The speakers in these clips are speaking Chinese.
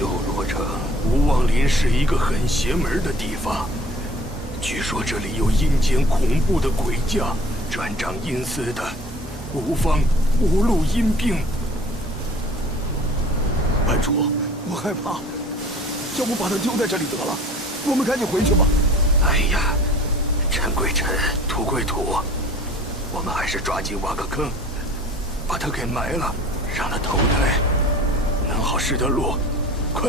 修罗城无望林是一个很邪门的地方，据说这里有阴间恐怖的鬼将，专掌阴司的，无方无路阴兵。班主，我害怕，要不把他丢在这里得了？我们赶紧回去吧。哎呀，尘归尘，土归土，我们还是抓紧挖个坑，把他给埋了，让他投胎，能好识得路。快！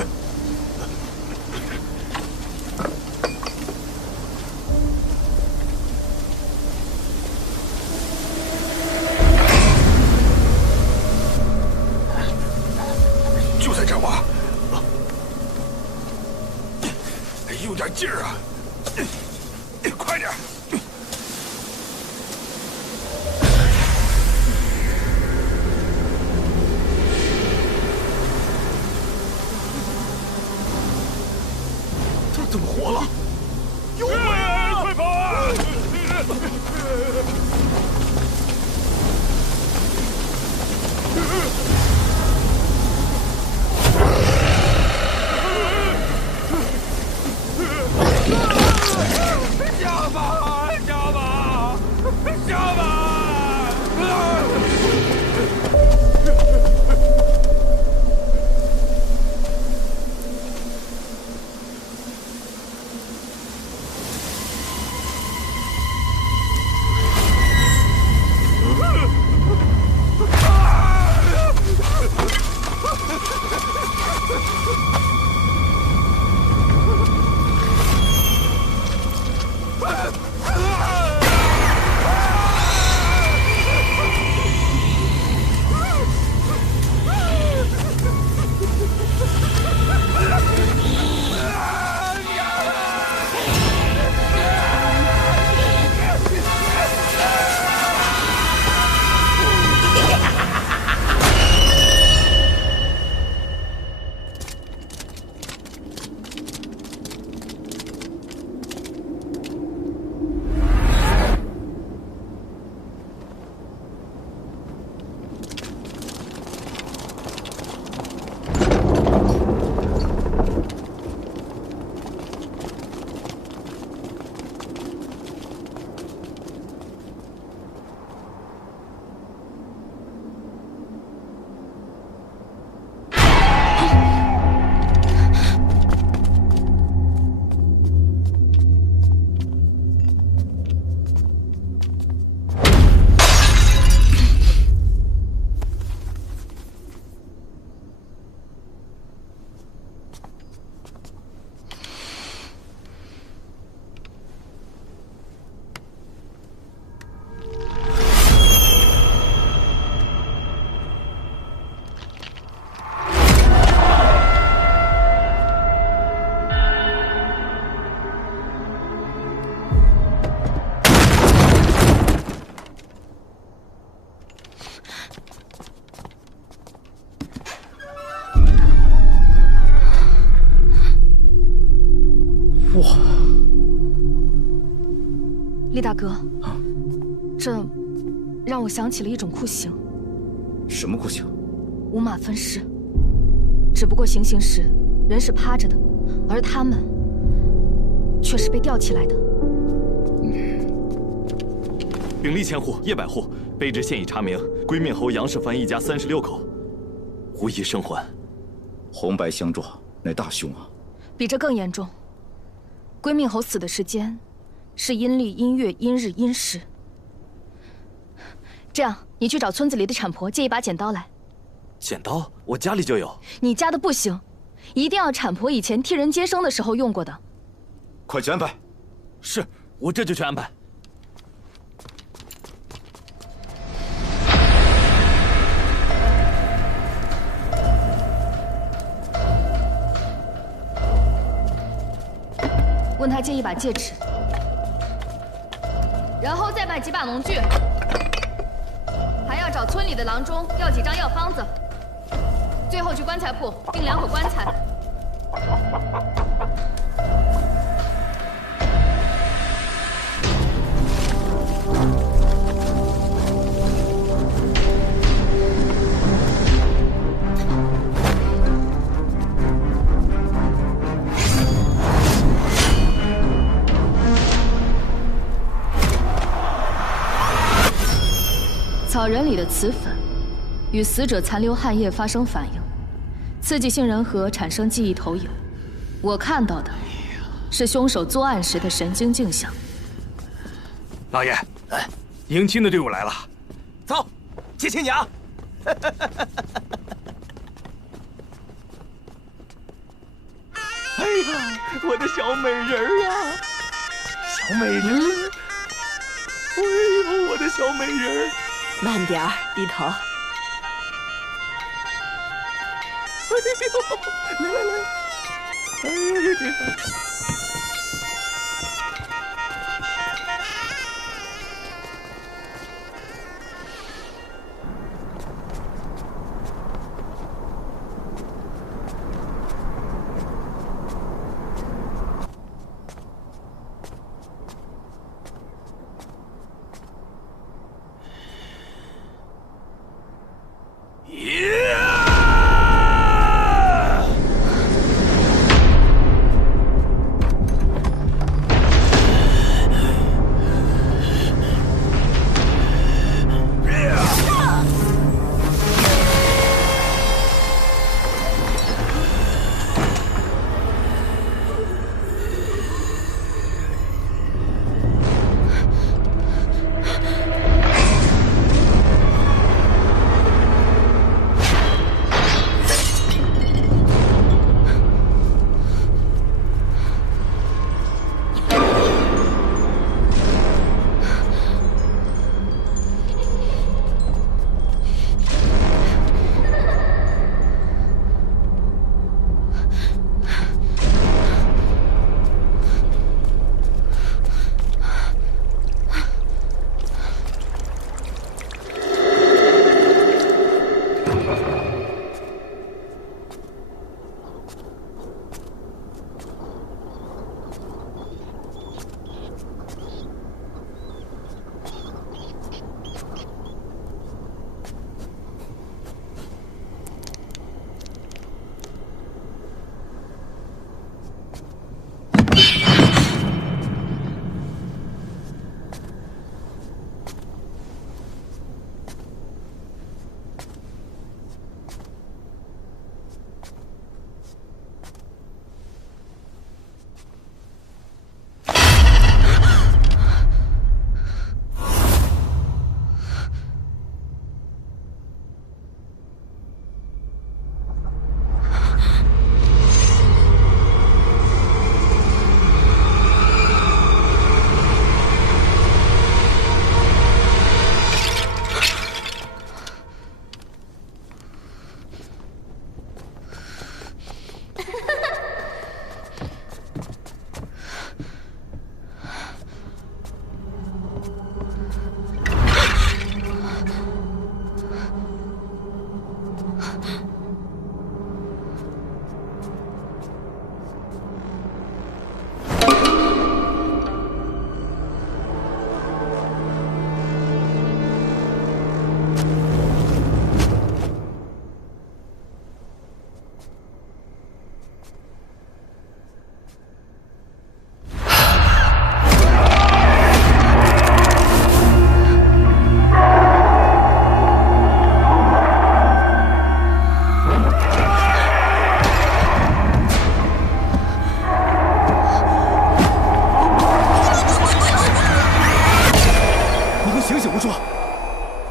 就在这挖，有点劲儿啊！快点！这怎么活了？有鬼！快跑啊！下吧，下吧，下吧！厉大哥，这让我想起了一种酷刑。什么酷刑？五马分尸。只不过行刑时人是趴着的，而他们却是被吊起来的。秉吏千户，叶百户，卑职现已查明，归命侯杨世蕃一家36口，无一生还。红白相撞，乃大凶啊！比这更严重。归命侯死的时间是阴历、阴月、阴日、阴时。这样，你去找村子里的产婆借一把剪刀来。剪刀？我家里就有。你家的不行，一定要产婆以前替人接生的时候用过的。快去安排。是，我这就去安排。问他借一把戒指，然后再买几把农具，还要找村里的郎中要几张药方子，最后去棺材铺订2口棺材。草人里的磁粉与死者残留汗液发生反应，刺激杏仁核产生记忆投影。我看到的是凶手作案时的神经镜像。老爷，迎亲的队伍来了，走，接亲娘。哎呀，我的小美人儿啊，小美人儿！哎呦，我的小美人儿！慢点儿，低头。哎呦，来来来，哎呀！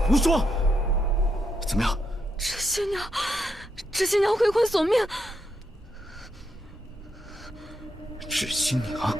无双，怎么样？知新娘回魂索命。知新娘。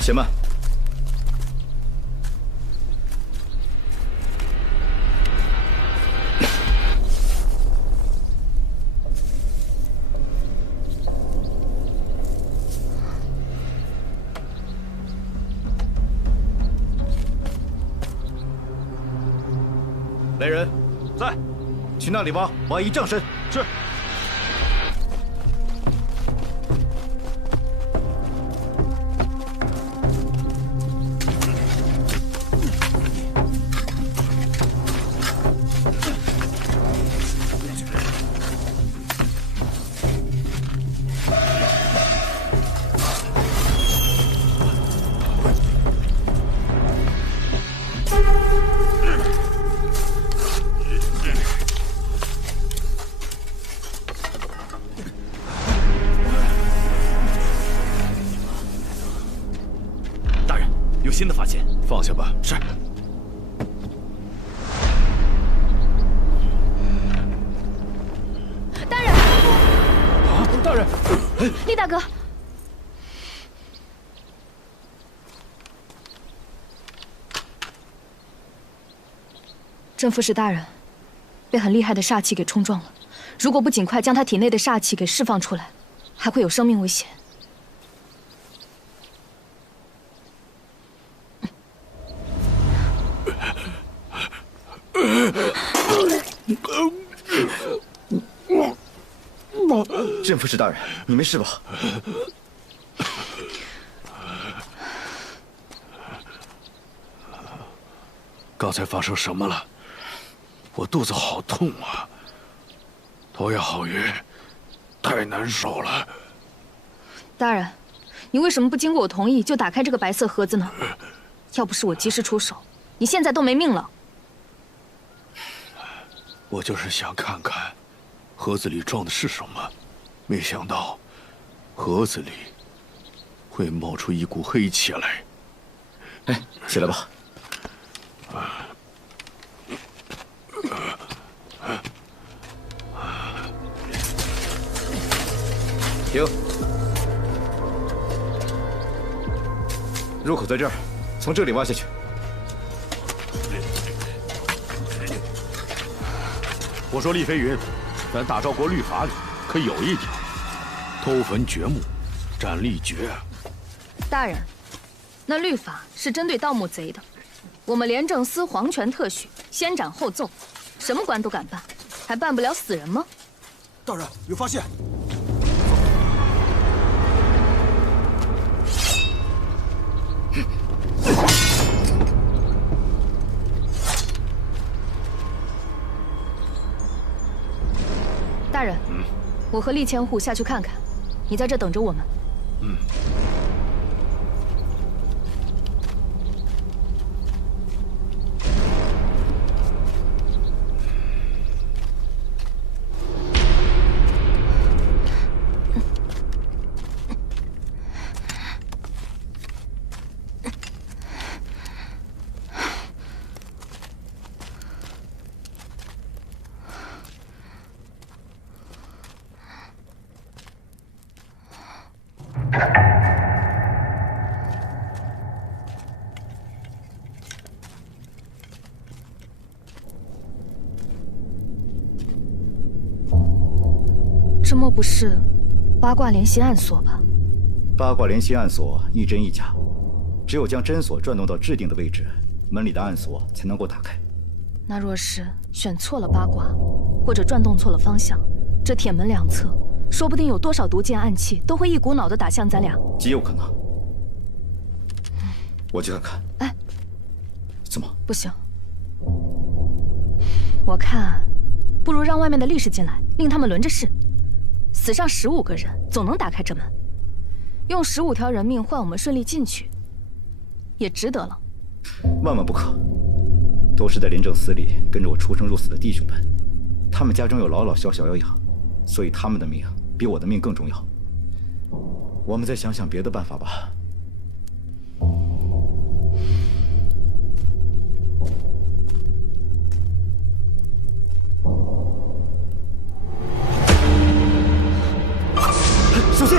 且慢！来人，在，去那里挖一丈深。是。 来大人，有新的发现。放下吧。是。大人！啊，大人！厉大哥，正副使大人被很厉害的煞气给冲撞了，如果不尽快将他体内的煞气给释放出来，还会有生命危险。镇副使大人，你没事吧？刚才发生什么了？我肚子好痛啊！头也好晕，太难受了。大人，你为什么不经过我同意就打开这个白色盒子呢？要不是我及时出手，你现在都没命了。我就是想看看盒子里装的是什么，没想到盒子里会冒出一股黑气来。哎，起来吧。停。入口在这儿，从这里挖下去。我说厉飞云，咱大赵国律法里可有一条，偷坟掘墓，斩立决。大人，那律法是针对盗墓贼的，我们廉政司皇权特许，先斩后奏，什么官都敢办，还办不了死人吗？大人有发现。大人，我和厉千户下去看看，你在这等着我们。这莫不是八卦联系暗锁吧？八卦联系暗锁一真一假，只有将针锁转动到制定的位置，门里的暗锁才能够打开。那若是选错了八卦，或者转动错了方向，这铁门两侧说不定有多少毒箭暗器都会一股脑的打向咱俩。极有可能。我去看看。哎，怎么？不行，我看不如让外面的力士进来，令他们轮着试。死上15个人，总能打开这门。用15条人命换我们顺利进去，也值得了。万万不可！都是在廉政司里跟着我出生入死的弟兄们，他们家中有老老小小要养，所以他们的命比我的命更重要。我们再想想别的办法吧。小心！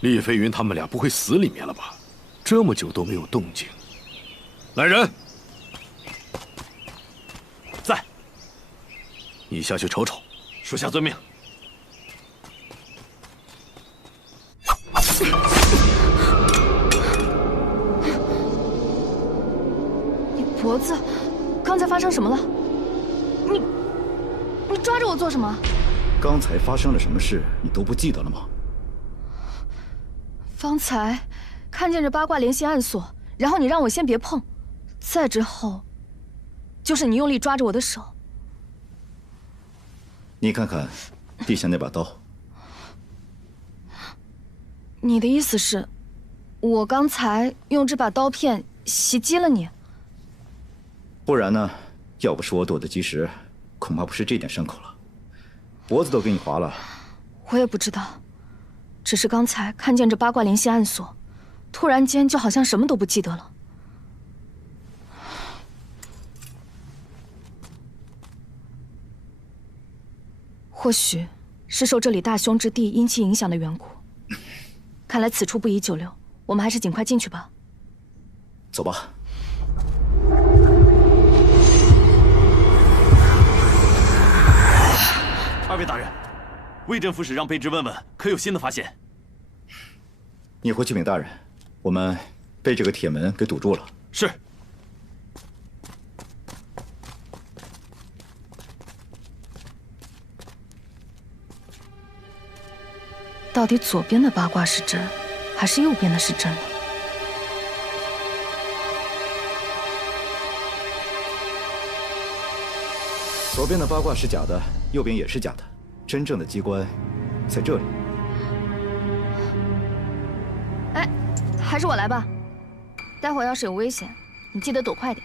厉飞云他们俩不会死里面了吧？这么久都没有动静。来人，在。你下去瞅瞅。属下遵命。你脖子，刚才发生什么了？你抓着我做什么？刚才发生了什么事，你都不记得了吗？方才看见这八卦联系暗锁，然后你让我先别碰，再之后，就是你用力抓着我的手。你看看地下那把刀。你的意思是，我刚才用这把刀片袭击了你？不然呢？要不是我躲得及时，恐怕不是这点伤口了，脖子都给你划了。我也不知道，只是刚才看见这八卦联系暗锁，突然间就好像什么都不记得了。或许是受这里大凶之地阴气影响的缘故。看来此处不宜久留，我们还是尽快进去吧。走吧。二位大人，魏镇副使让卑职问问，可有新的发现？你回去禀大人，我们被这个铁门给堵住了。是。到底左边的八卦是真，还是右边的是真呢？左边的八卦是假的，右边也是假的，真正的机关在这里。哎，还是我来吧。待会儿要是有危险，你记得躲快点。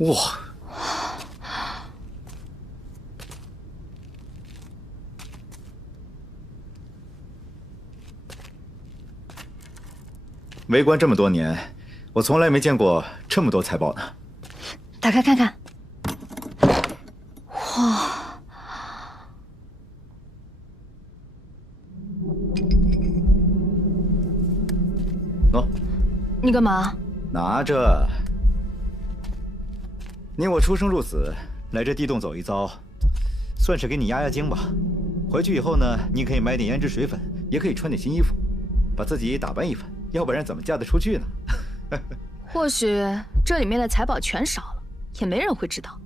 哇！为官这么多年，我从来没见过这么多财宝呢。打开看看。哇！喏，你干嘛？拿着。你我出生入死，来这地洞走一遭，算是给你压压惊吧。回去以后呢，你可以买点胭脂水粉，也可以穿点新衣服，把自己打扮一番，要不然怎么嫁得出去呢？或许这里面的财宝全少了，也没人会知道。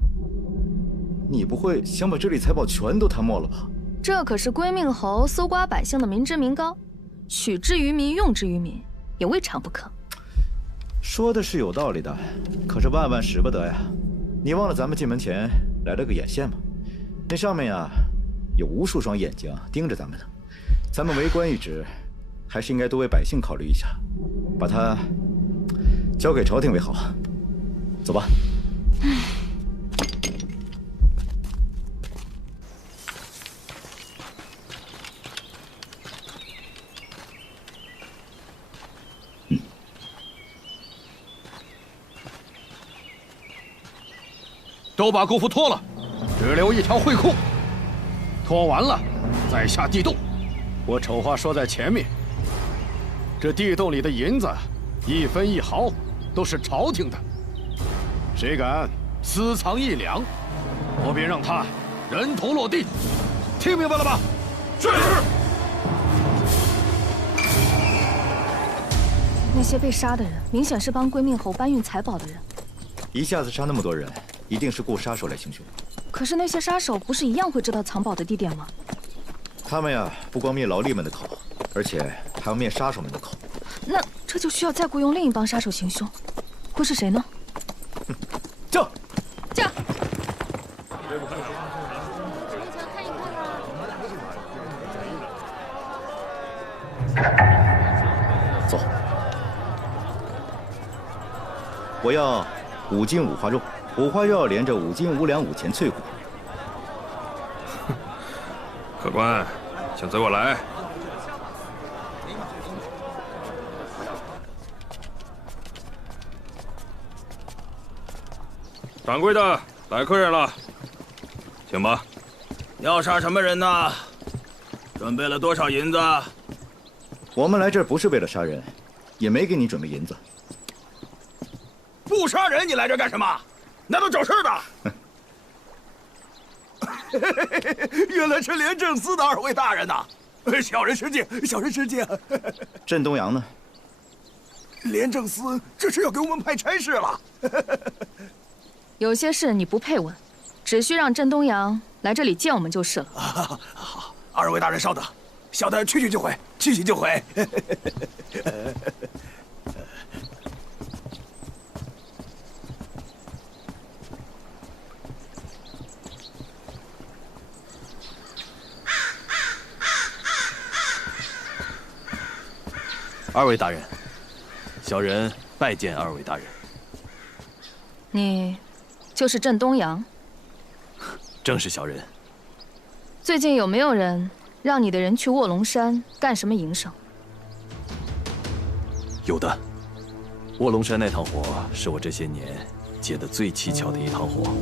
你不会想把这里财宝全都贪没了吧？这可是归命侯搜刮百姓的民脂民膏，取之于民，用之于民，也未尝不可。说的是有道理的，可是万万使不得呀。你忘了咱们进门前来了个眼线吗？那上面呀，有无数双眼睛盯着咱们呢。咱们为官一职，还是应该多为百姓考虑一下，把它交给朝廷为好。走吧。都把功夫脱了，只留一条会裤。脱完了，再下地洞。我丑话说在前面，这地洞里的银子，一分一毫都是朝廷的。谁敢私藏1两，我便让他人头落地。听明白了吧？是。那些被杀的人，明显是帮归命侯搬运财宝的人。一下子杀那么多人，一定是雇杀手来行凶。可是那些杀手不是一样会知道藏宝的地点吗？他们呀，不光灭劳力们的口，而且还要灭杀手们的口。那这就需要再雇佣另一帮杀手行凶，会是谁呢？驾！驾！走。我要5斤五花肉，五花肉连着5斤5两5钱脆骨。客官，请随我来。掌柜的，来客人了，请吧。要杀什么人呢？准备了多少银子？我们来这儿不是为了杀人，也没给你准备银子。不杀人，你来这干什么？难道找事的？原来是廉政司的2位大人呐！小人失敬，小人失敬。镇东阳呢？廉政司这是要给我们派差事了。有些事你不配问，只需让镇东阳来这里见我们就是了。好，二位大人稍等，小的去就回，去就回。二位大人，小人拜见二位大人。你就是镇东阳？正是小人。最近有没有人让你的人去卧龙山干什么营生？有的。卧龙山那趟活是我这些年接的最蹊跷的一趟活。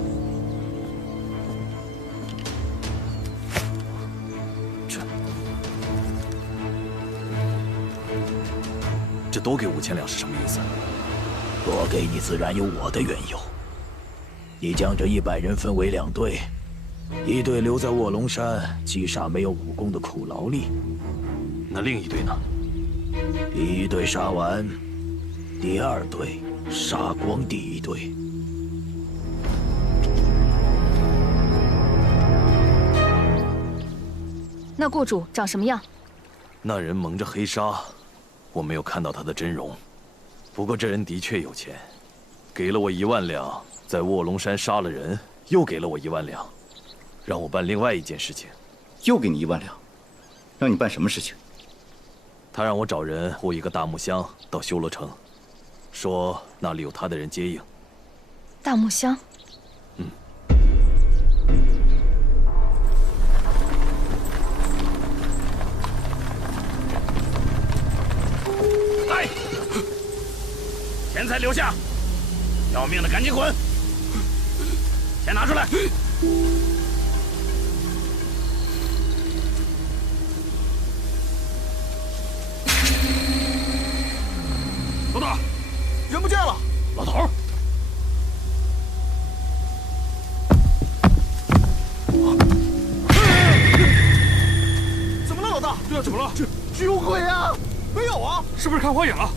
这多给5000两是什么意思？多给你自然有我的缘由。你将这100人分为2队，一队留在卧龙山击杀没有武功的苦劳力，那另一队呢？第1队杀完，第2队杀光第1队。那雇主长什么样？那人蒙着黑纱。我没有看到他的真容，不过这人的确有钱，给了我1万两，在卧龙山杀了人，又给了我1万两，让我办另外一件事情。又给你1万两，让你办什么事情？他让我找人护一个大木箱到修罗城，说那里有他的人接应。大木箱？来，钱财留下，要命的赶紧滚！钱拿出来。老大，人不见了。老头儿，怎么了，老大？对啊，怎么了？这有鬼啊！没有啊，是不是看花眼了？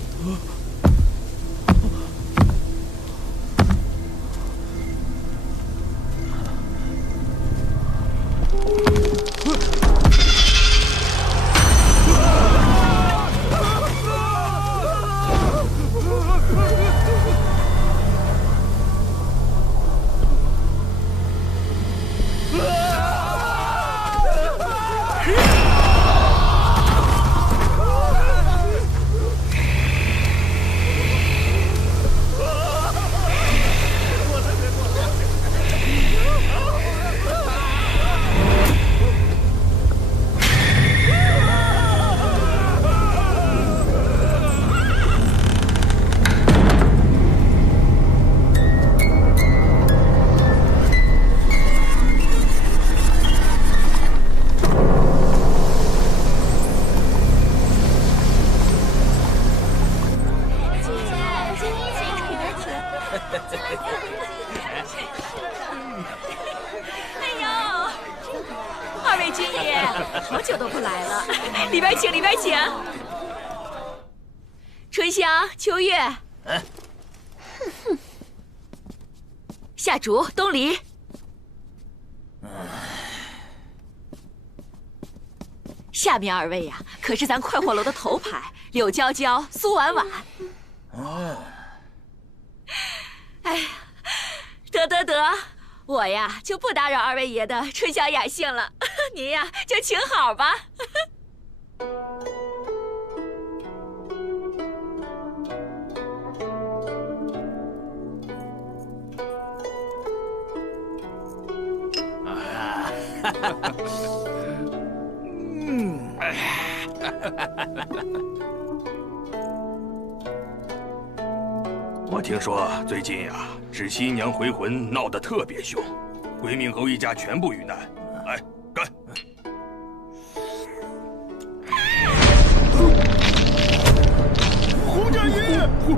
秋月，夏竹、东篱，下面2位呀，可是咱快活楼的头牌，柳娇娇、苏婉婉。哎呀，得，我呀就不打扰2位爷的春宵雅兴了，您呀就请好吧。我听说最近呀，是新娘回魂闹得特别凶，归命侯一家全部遇难。来，干！胡家爷！胡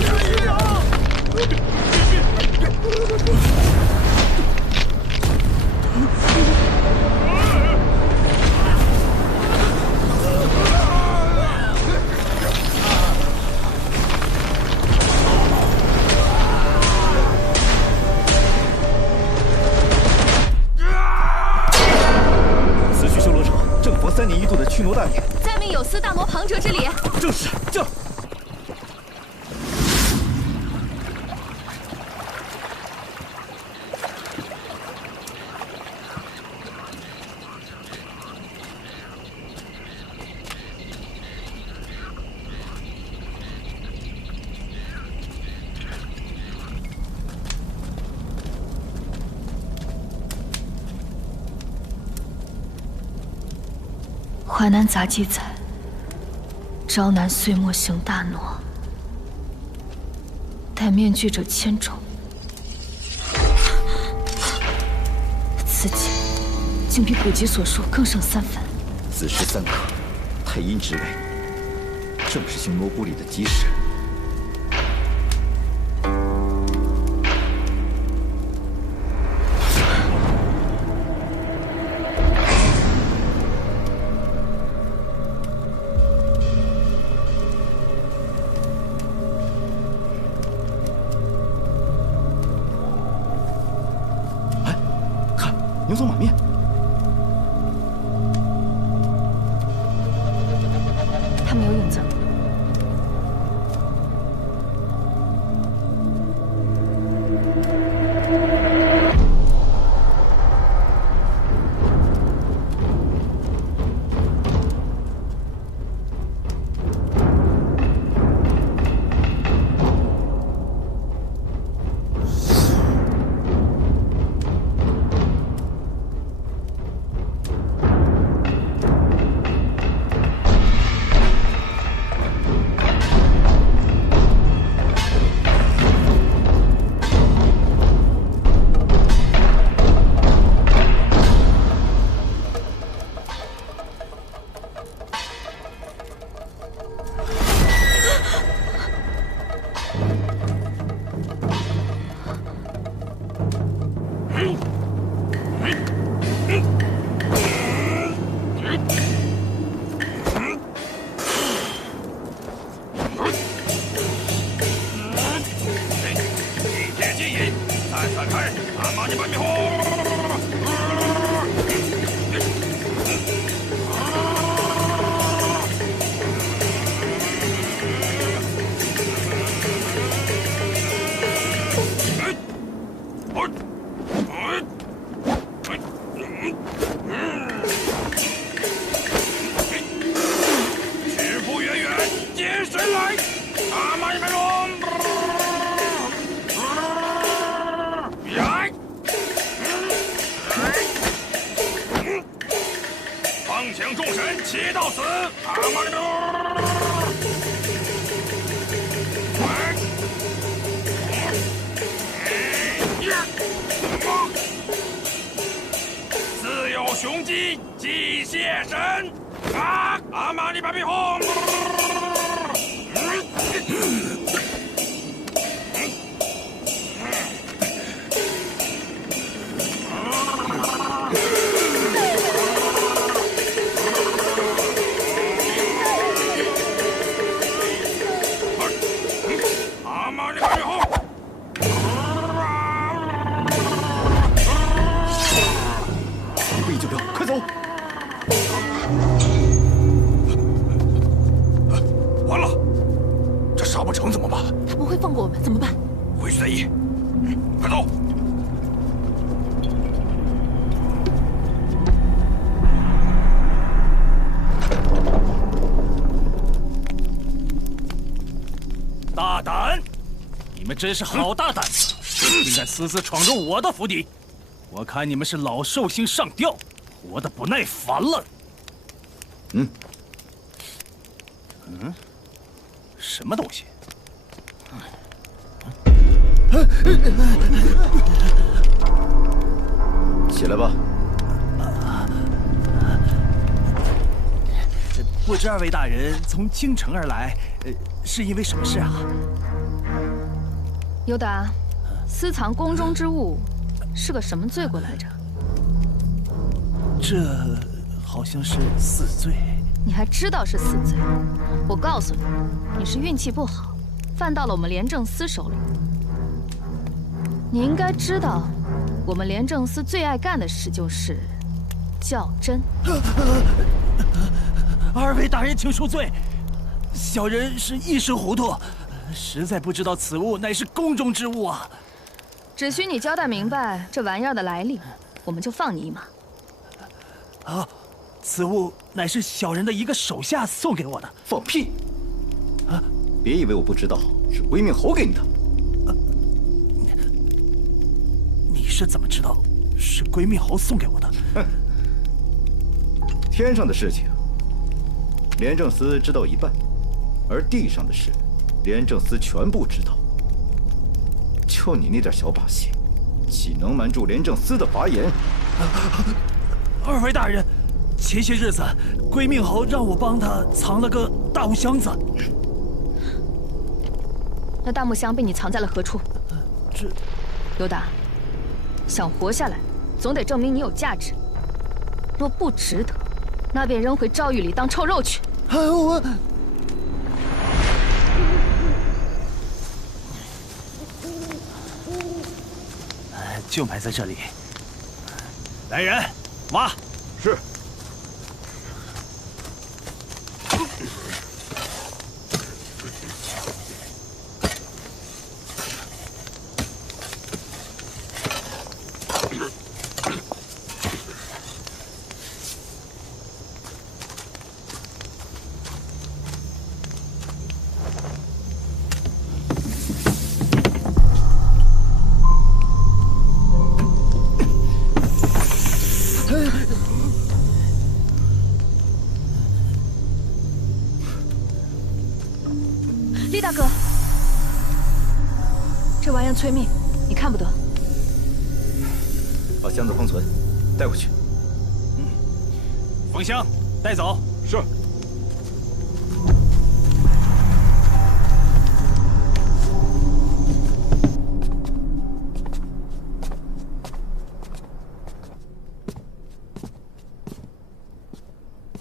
家爷啊！驱挪大礼。再命有司大挪旁者之礼。正是，正。淮南杂记载，朝南岁末行大挪，戴面具者千种。此景竟比古籍所述更胜3分。子时3刻，太阴之位，正是行挪古礼的吉时。牛头马面，他们有影子。真是好大胆子，竟敢私自闯入我的府邸！我看你们是老寿星上吊，活得不耐烦了。什么东西？起来吧。不知2位大人从京城而来，是因为什么事啊？尤达，私藏宫中之物，是个什么罪过来着？这好像是4罪。你还知道是4罪？我告诉你，你是运气不好，犯到了我们廉政司手里。你应该知道，我们廉政司最爱干的事就是较真。二位大人请恕罪，小人是一时糊涂，实在不知道此物乃是宫中之物啊。只需你交代明白这玩意儿的来历，我们就放你一马。啊，此物乃是小人的一个手下送给我的。放屁！啊，别以为我不知道，是归命侯给你的。你是怎么知道是归命侯送给我的？哼，天上的事情，廉政司知道一半，而地上的事，廉政司全部知道。就你那点小把戏，岂能瞒住廉政司的法眼？二位大人，前些日子归命侯让我帮他藏了个大木箱子。那大木箱被你藏在了何处？这，刘达，想活下来，总得证明你有价值。若不值得，那便扔回诏狱里当臭肉去。我。就埋在这里。来人，挖！是。厉大哥，这玩意儿催命，你看不得。把箱子封存，带回去。封箱，带走。是。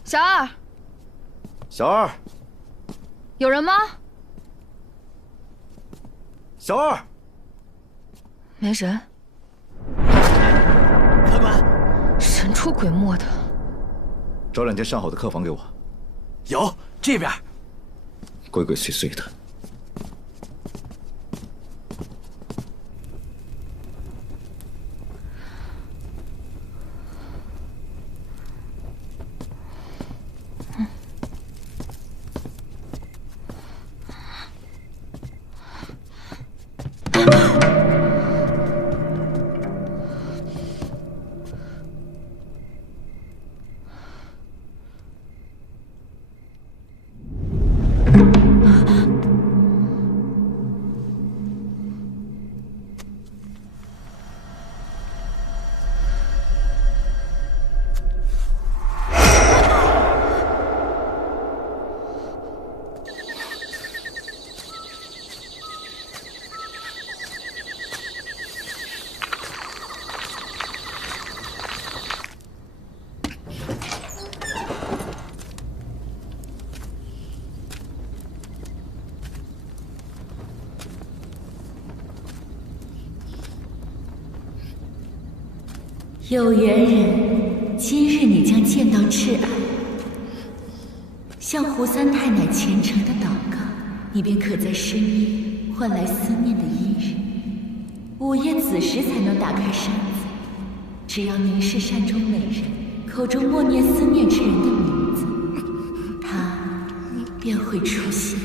小二，小二，有人吗？小二，没人。客官，神出鬼没的。找2间上好的客房给我。有，这边。鬼鬼祟祟的。有缘人，今日你将见到挚爱。向胡三太奶虔诚的祷告，你便可在深夜换来思念的伊人。午夜子时才能打开扇子，只要凝视扇中美人，口中默念思念之人的名字，他便会出现。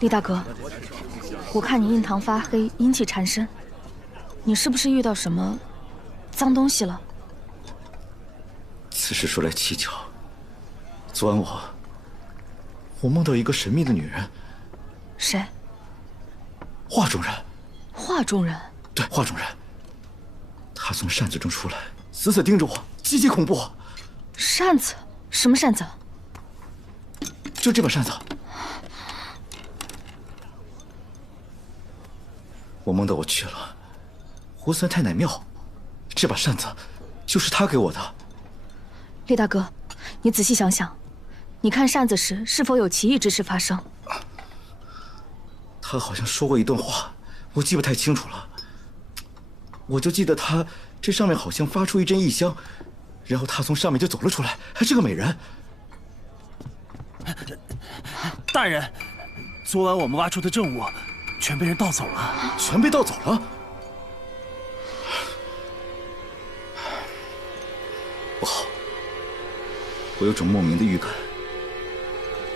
厉大哥，我看你印堂发黑，阴气缠身，你是不是遇到什么脏东西了？此事说来蹊跷，昨晚我梦到一个神秘的女人。谁？画中人。画中人？对，画中人。她从扇子中出来，死死盯着我，极其恐怖。扇子？什么扇子？就这把扇子。我梦到我去了活酸太奶庙，这把扇子就是他给我的。厉大哥，你仔细想想，你看扇子时是否有奇异之事发生？他好像说过一段话，我记不太清楚了。我就记得他这上面好像发出一阵异香，然后他从上面就走了出来，还是个美人。大人，昨晚我们挖出的证物全被人盗走了。全被盗走了？不好，我有种莫名的预感，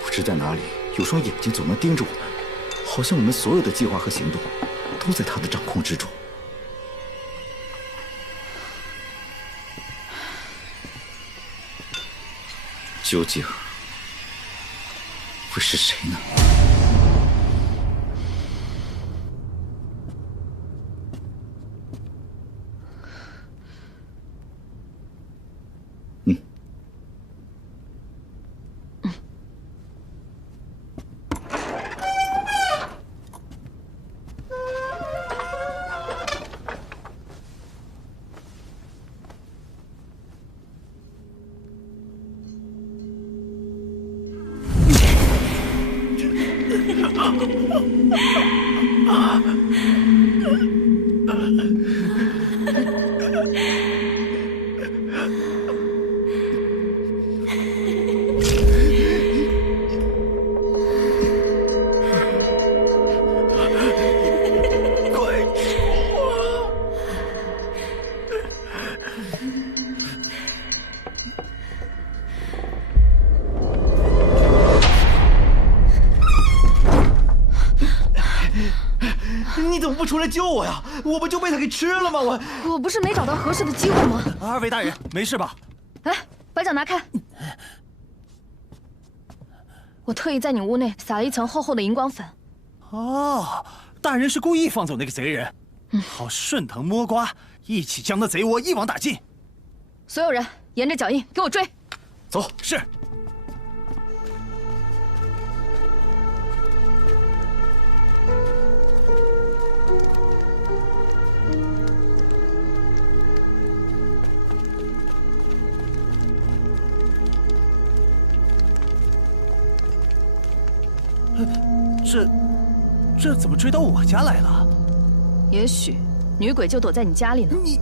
不知在哪里有双眼睛总能盯着我们，好像我们所有的计划和行动都在他的掌控之中。究竟会是谁呢？你怎么不出来救我呀？我不就被他给吃了吗？我不是没找到合适的机会吗？二位大人，没事吧？哎，把脚拿开！我特意在你屋内撒了一层厚厚的荧光粉。哦，大人是故意放走那个贼人，好顺藤摸瓜，一起将那贼窝一网打尽。所有人沿着脚印给我追！走。是。这怎么追到我家来了？也许女鬼就躲在你家里呢。你，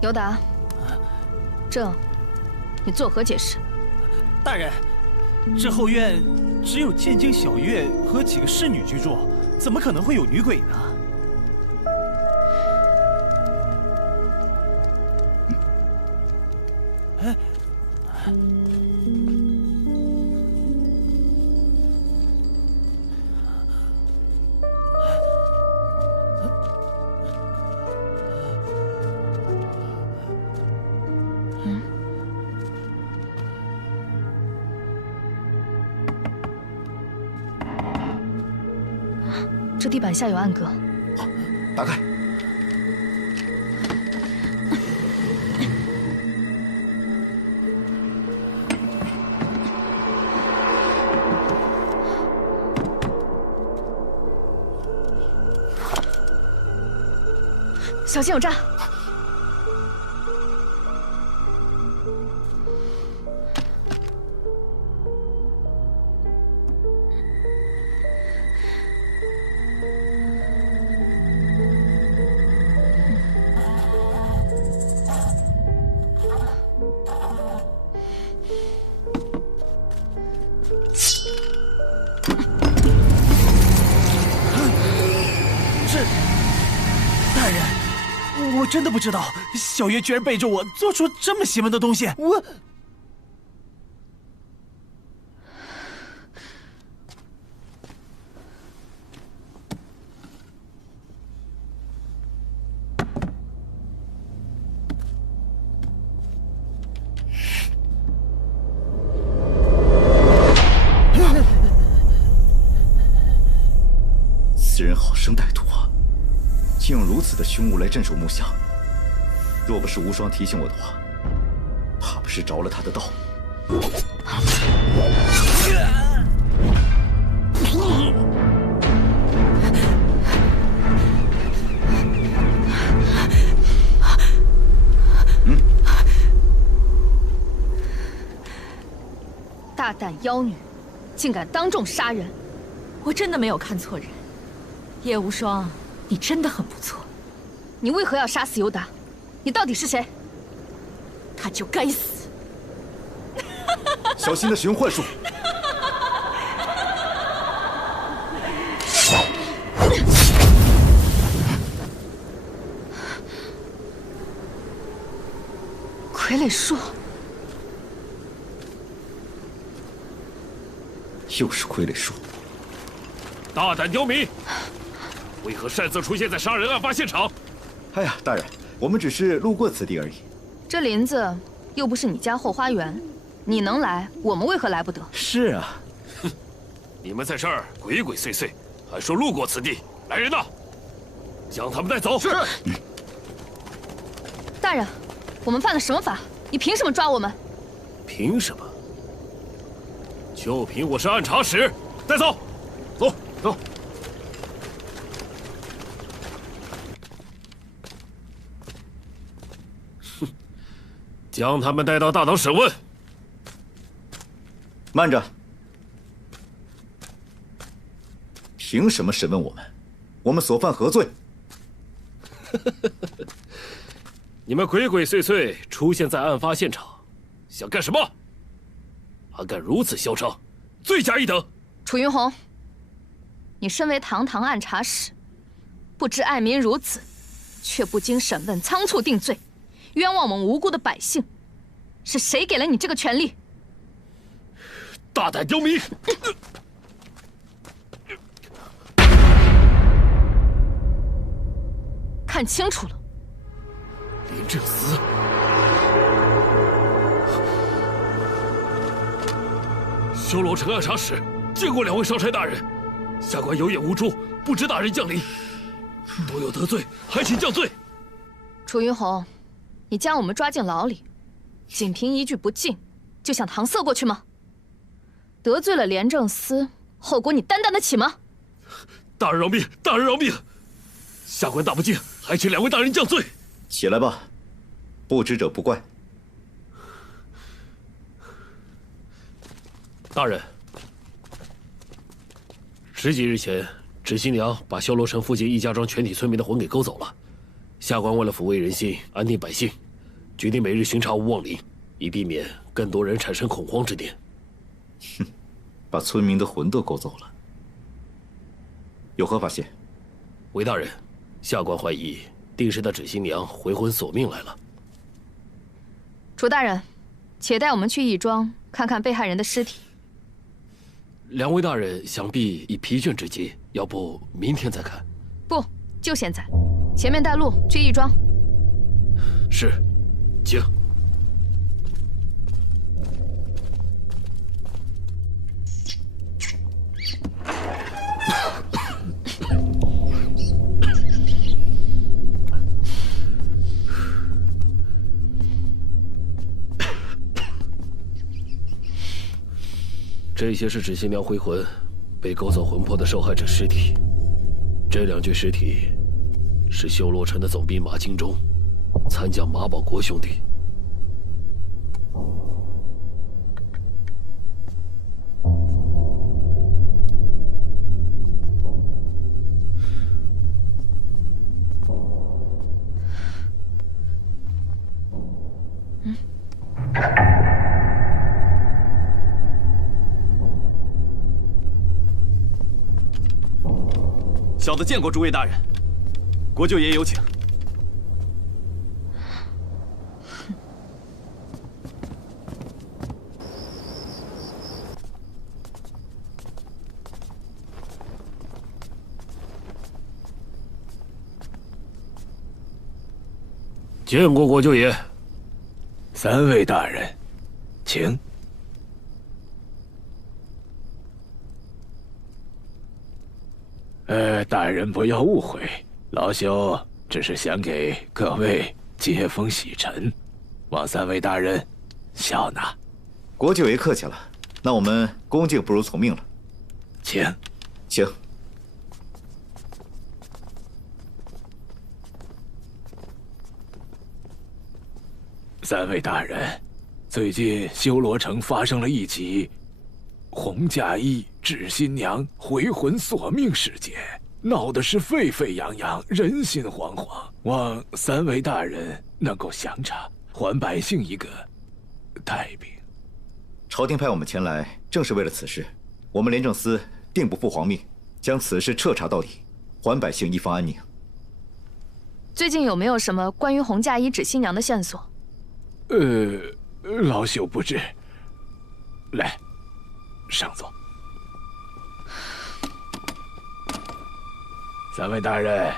尤达，这你作何解释？大人，这后院只有剑京小月和几个侍女居住，怎么可能会有女鬼呢？哎，这地板下有暗格。好，打开。小心有诈！真的不知道，小月居然背着我做出这么邪门的东西。我。 此人好生歹毒啊！竟用如此的凶物来镇守木下。若不是无双提醒我的话，怕不是着了他的道。大胆妖女，竟敢当众杀人！我真的没有看错人。 叶无双，你真的很不错。你为何要杀死尤达？你到底是谁？他就该死！小心的使用幻术。傀儡术，又是傀儡术。 大胆刁民，为何擅自出现在杀人案发现场？哎呀，大人，我们只是路过此地而已。这林子又不是你家后花园，你能来，我们为何来不得？是啊，哼，你们在这儿鬼鬼祟祟，还说路过此地，来人呐，将他们带走。是。大人，我们犯了什么法？你凭什么抓我们？凭什么？就凭我是按察使，带走，走。 走，哼，将他们带到大堂审问。慢着，凭什么审问我们？我们所犯何罪？你们鬼鬼祟祟出现在案发现场，想干什么？还敢如此嚣张，罪加一等。楚云红。 你身为堂堂按察使，不知爱民如子，却不经审问仓促定罪，冤枉我们无辜的百姓，是谁给了你这个权利？大胆刁民！看清楚了，林正思，修罗城按察使见过2位上差大人。 下官有眼无珠，不知大人降临，多有得罪，还请降罪。楚云红，你将我们抓进牢里，仅凭一句不敬，就想搪塞过去吗？得罪了廉政司，后果你担当得起吗？大人饶命！大人饶命！下官大不敬，还请2位大人降罪。起来吧，不知者不怪。大人。 10几日前，芷新娘把修罗城附近易家庄全体村民的魂给勾走了。下官为了抚慰人心、安定百姓，决定每日巡查无妄灵，以避免更多人产生恐慌之念。哼，把村民的魂都勾走了，有何发现？韦大人，下官怀疑定是那芷新娘回魂索命来了。楚大人，且带我们去义庄看看被害人的尸体。 2位大人想必已疲倦之极，要不明天再看？不，就现在。前面带路去义庄。是，请。这些是芷新娘回魂被勾走魂魄的受害者尸体。这2具尸体是修罗城的总兵马金忠、参将马保国兄弟。小的见过诸位大人，国舅爷有请。见过国舅爷。三位大人，请。大人不要误会，老朽只是想给各位接风洗尘，望三位大人笑纳。国舅爷客气了，那我们恭敬不如从命了。请，请。三位大人，最近修罗城发生了一起红嫁衣致新娘回魂索命事件，闹得是沸沸扬扬，人心惶惶。望三位大人能够详查，还百姓一个太平。朝廷派我们前来，正是为了此事。我们廉政司定不负皇命，将此事彻查到底，还百姓一方安宁。最近有没有什么关于红嫁衣指新娘的线索？老朽不知。来，上座。三位大人，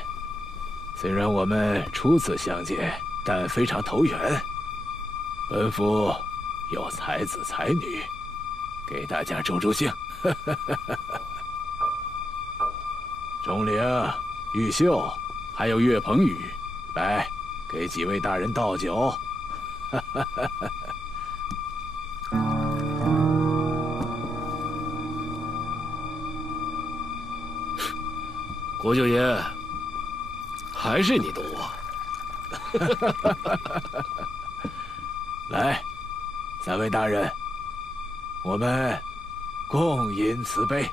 虽然我们初次相见，但非常投缘。本府有才子才女，给大家助助兴。钟灵、玉秀，还有岳鹏宇，来，给几位大人倒酒。国舅爷，还是你懂我。来，三位大人，我们共饮此杯。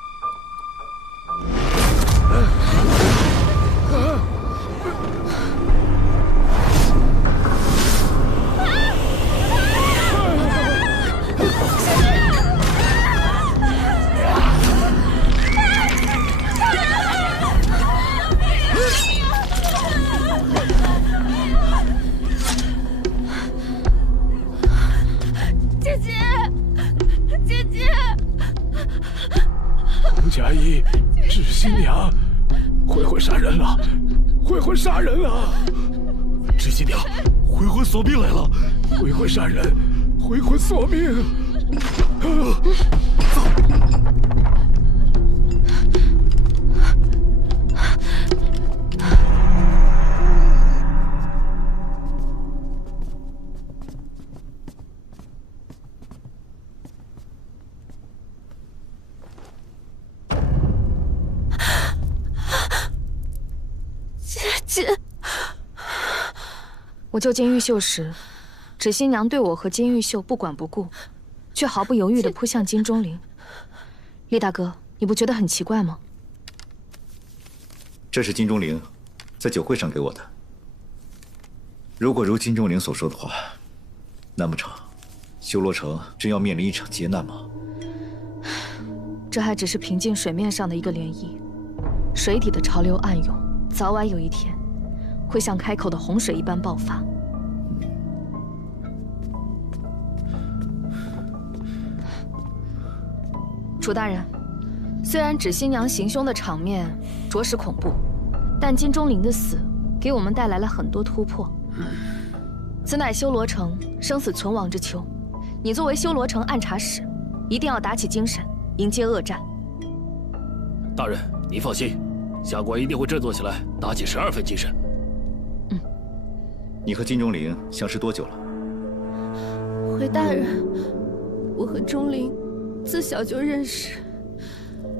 嫁衣致新娘，回魂杀人了！回魂杀人了！致新娘，回魂索命来了！回魂杀人，回魂索命！走。我救金玉秀时，芷新娘对我和金玉秀不管不顾，却毫不犹豫地扑向金钟灵。厉大哥，你不觉得很奇怪吗？这是金钟灵在酒会上给我的。如果如金钟灵所说的话，难不成修罗城真要面临一场劫难吗？这还只是平静水面上的一个涟漪，水底的潮流暗涌，早晚有一天会像开口的洪水一般爆发。楚大人，虽然芷新娘行凶的场面着实恐怖，但金钟灵的死给我们带来了很多突破。此乃修罗城生死存亡之秋，你作为修罗城暗察使，一定要打起精神，迎接恶战。大人，您放心，下官一定会振作起来，打起12分精神。你和金钟灵相识多久了？回大人，我和钟灵自小就认识，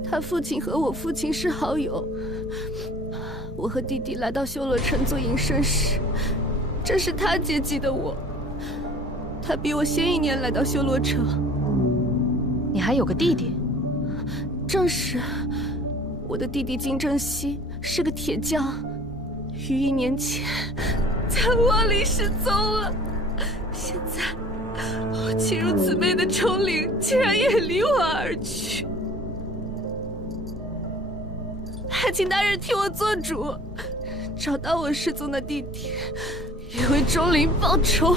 他父亲和我父亲是好友。我和弟弟来到修罗城做营生时，正是他接济的我。他比我先1年来到修罗城。你还有个弟弟？正是，我的弟弟金正熙是个铁匠，于1年前在窝里失踪了。现在我弃如此辈的钟灵竟然也离我而去，还请大人替我做主，找到我失踪的弟弟，也为钟灵报仇。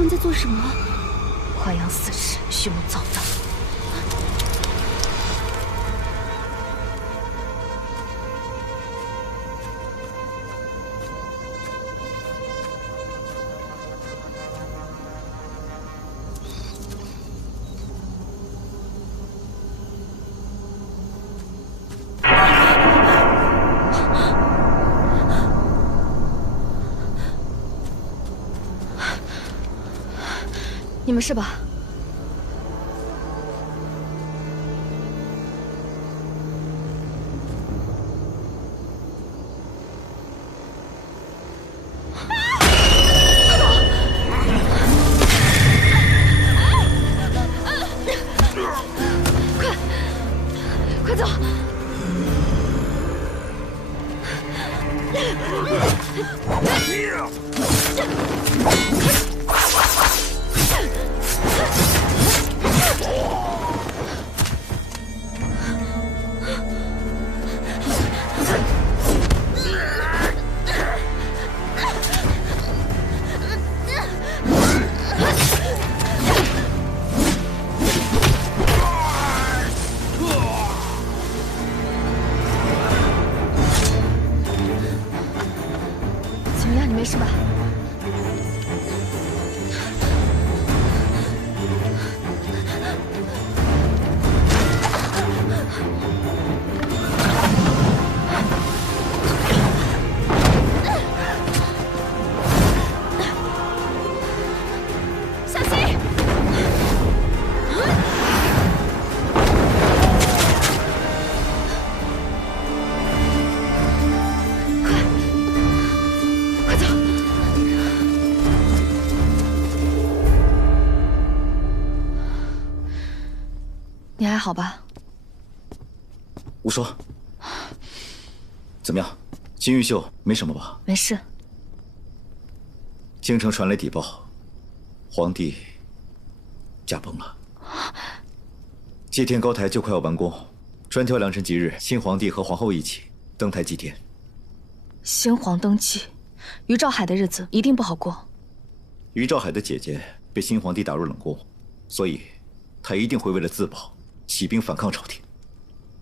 们在做什么？华阳死士，蓄谋造反。你们是吧？快走！怎么样？你没事吧？小心！快走！你还好吧？无说。怎么样，金玉秀没什么吧？没事。京城传来邸报，皇帝驾崩了。祭天高台就快要完工，专挑良辰吉日，新皇帝和皇后一起登台祭天。新皇登基，于兆海的日子一定不好过。于兆海的姐姐被新皇帝打入冷宫，所以他一定会为了自保，起兵反抗朝廷。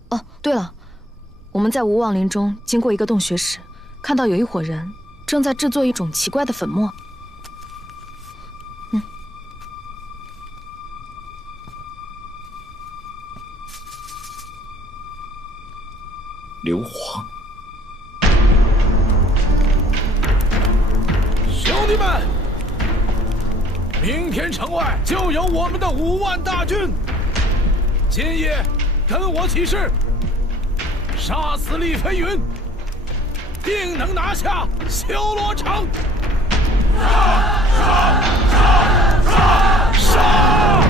哦，对了，我们在无望林中经过一个洞穴时，看到有一伙人正在制作一种奇怪的粉末。硫磺。兄弟们，明天城外就有我们的5万大军。今夜跟我起誓，杀死厉飞云，定能拿下修罗城。杀！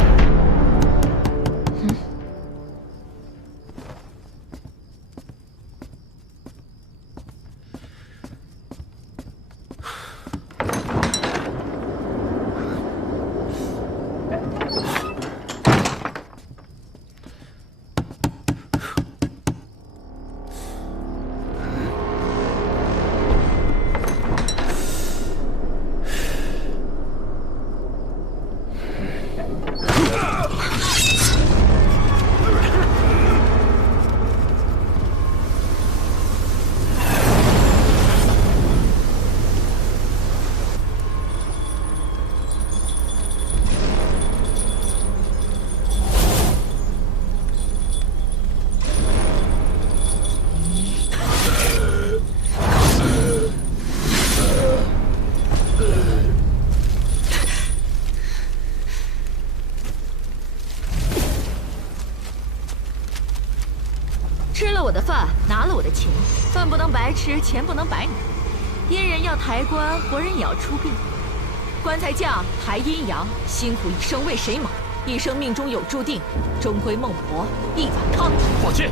吃了我的饭，拿了我的钱，饭不能白吃，钱不能白拿。阉人要抬棺，活人也要出殡。棺材匠抬阴阳，辛苦一生为谁忙？一生命中有注定，终归孟婆一碗汤。放弃！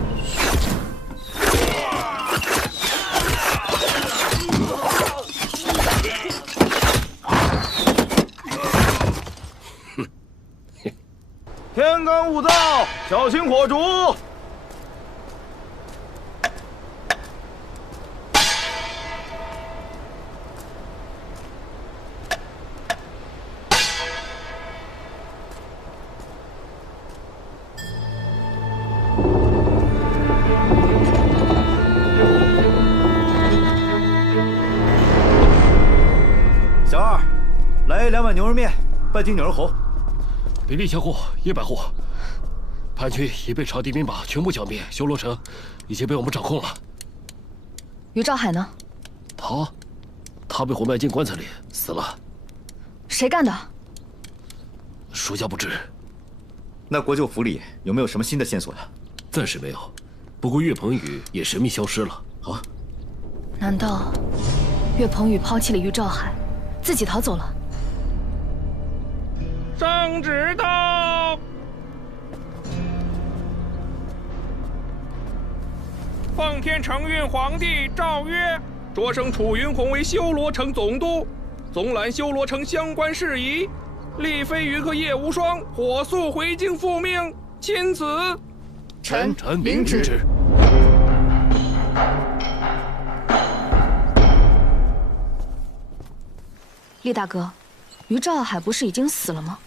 天干物燥，小心火烛。小二，来2碗牛肉面，半斤牛肉喉。比例千户100户，叛军已被朝敌兵马全部剿灭，修罗城已经被我们掌控了。于兆海呢？他被活埋进棺材里死了。谁干的？属下不知。那国舅府里有没有什么新的线索呀？暂时没有，不过岳鹏宇也神秘消失了。啊？难道岳鹏宇抛弃了于兆海，自己逃走了？圣旨到！奉天承运皇帝诏曰：擢升楚云鸿为修罗城总督，总揽修罗城相关事宜。丽飞云和叶无双火速回京复命，钦此。臣明旨。厉大哥，于兆海不是已经死了吗？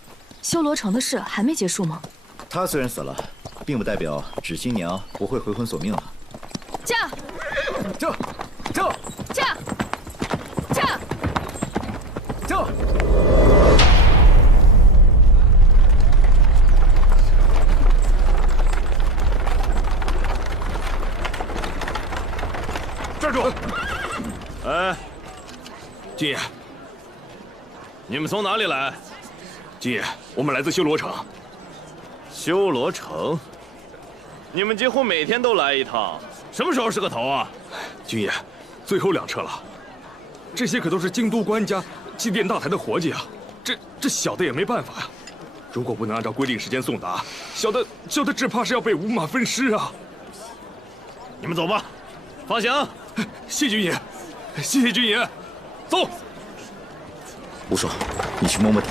修罗城的事还没结束吗？他虽然死了，并不代表芷新娘不会回魂索命了。驾！驾！站住！哎，军爷，你们从哪里来？军爷，我们来自修罗城。修罗城？你们几乎每天都来一趟，什么时候是个头啊？军爷，最后2车了，这些可都是京都官家祭奠大台的活计啊，这小的也没办法呀。如果不能按照规定时间送达，小的只怕是要被五马分尸啊。你们走吧，放行。谢军爷，谢谢军爷，走。无双，你去摸摸底。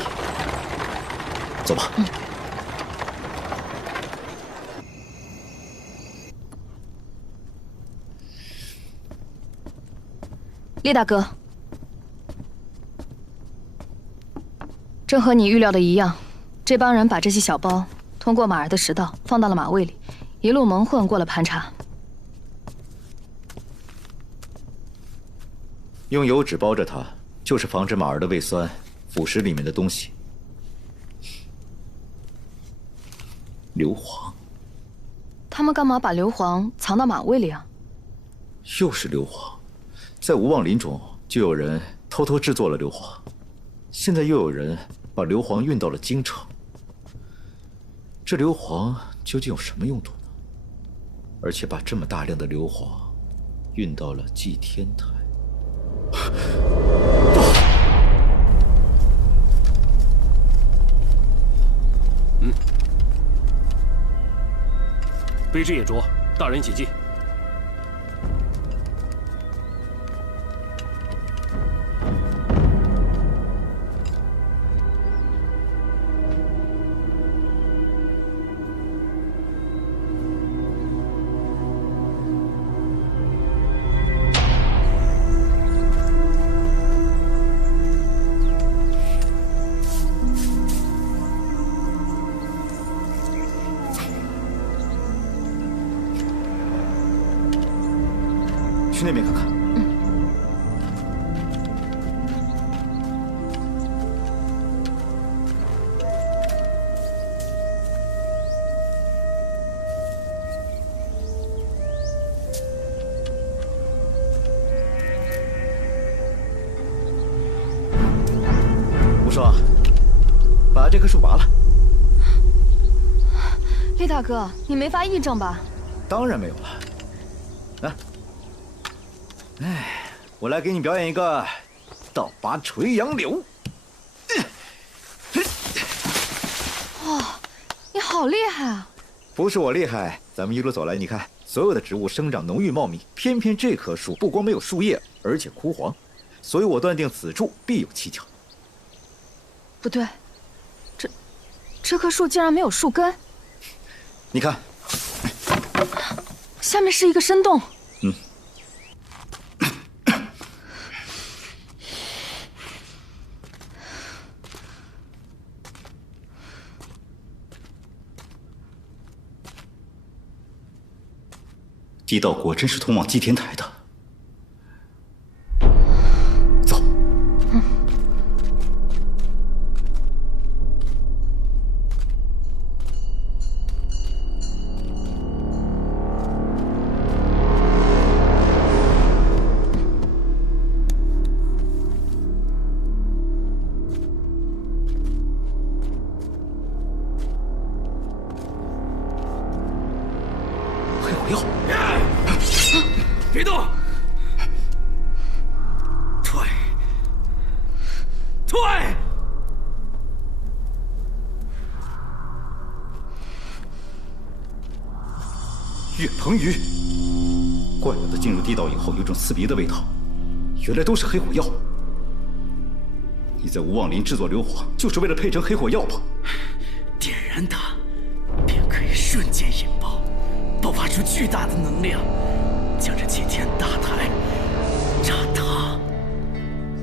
走吧。厉大哥，正和你预料的一样，这帮人把这些小包通过马儿的食道放到了马胃里，一路蒙混过了盘查。用油纸包着它，就是防止马儿的胃酸腐蚀里面的东西。硫磺，他们干嘛把硫磺藏到马胃里啊？又是硫磺，在无望林中就有人偷偷制作了硫磺，现在又有人把硫磺运到了京城。这硫磺究竟有什么用途呢？而且把这么大量的硫磺运到了祭天台。卑职也着，大人请进。去那边看看。无双，把这棵树拔了。厉大哥，你没发癔症吧？当然没有了。来。哎，我来给你表演一个倒拔垂杨柳。哇，你好厉害啊！不是我厉害，咱们一路走来，你看，所有的植物生长浓郁茂密，偏偏这棵树不光没有树叶，而且枯黄，所以我断定此处必有蹊跷。不对，这棵树竟然没有树根。你看，下面是一个深洞。嗯。地道果真是通往祭天台的。走。退！岳鹏宇，怪不得进入地道以后有种刺鼻的味道，原来都是黑火药。你在无妄林制作硫磺，就是为了配成黑火药吧？点燃它，便可以瞬间引爆，爆发出巨大的能量，将这祭天大台炸塌。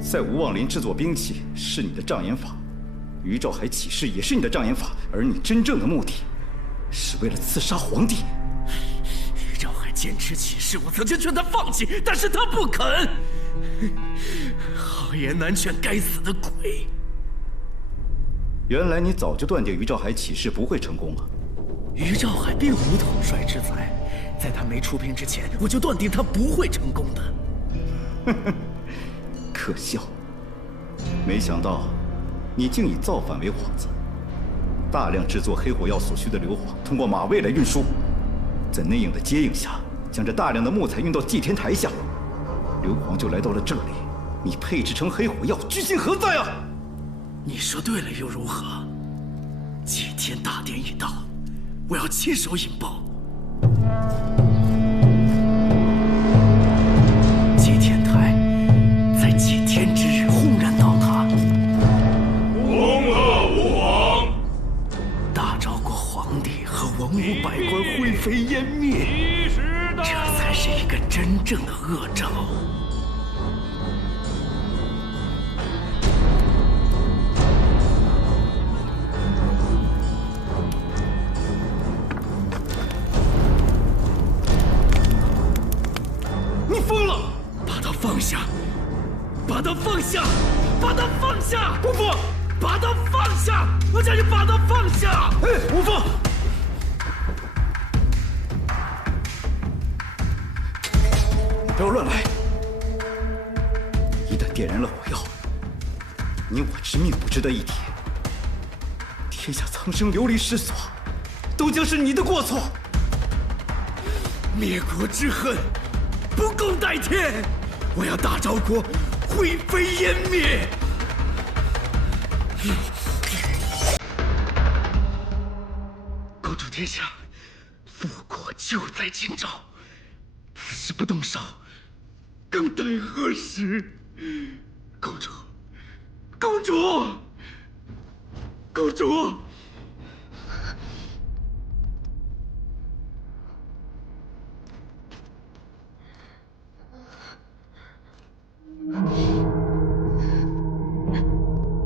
在无妄林制作兵器是你的障眼法，于兆海起事也是你的障眼法，而你真正的目的，是为了刺杀皇帝。于兆海坚持起事，我曾经劝他放弃，但是他不肯。好言难劝，该死的鬼！原来你早就断定于兆海起事不会成功啊！于兆海并无统帅之才，在他没出兵之前，我就断定他不会成功的。可笑！没想到你竟以造反为幌子，大量制作黑火药所需的硫磺，通过马卫来运输，在内应的接应下，将这大量的木材运到祭天台下，硫磺就来到了这里。你配制成黑火药，居心何在啊？你说对了又如何？祭天大典已到，我要亲手引爆。祭天台在祭天之日轰然倒塌，恭贺吾皇！大昭国皇帝和文武百官灰飞烟灭，这才是一个真正的恶兆。放下！把他放下！把他放下！不放！把他放下！我叫你把他放下！哎，不放！不要乱来！一旦点燃了火药，你我之命不值得一提。天下苍生流离失所，都将是你的过错。灭国之恨，不共戴天！我要大昭国灰飞烟灭！共主天下，复国就在今朝，此时不动手，更待何时？公主，公主，公主！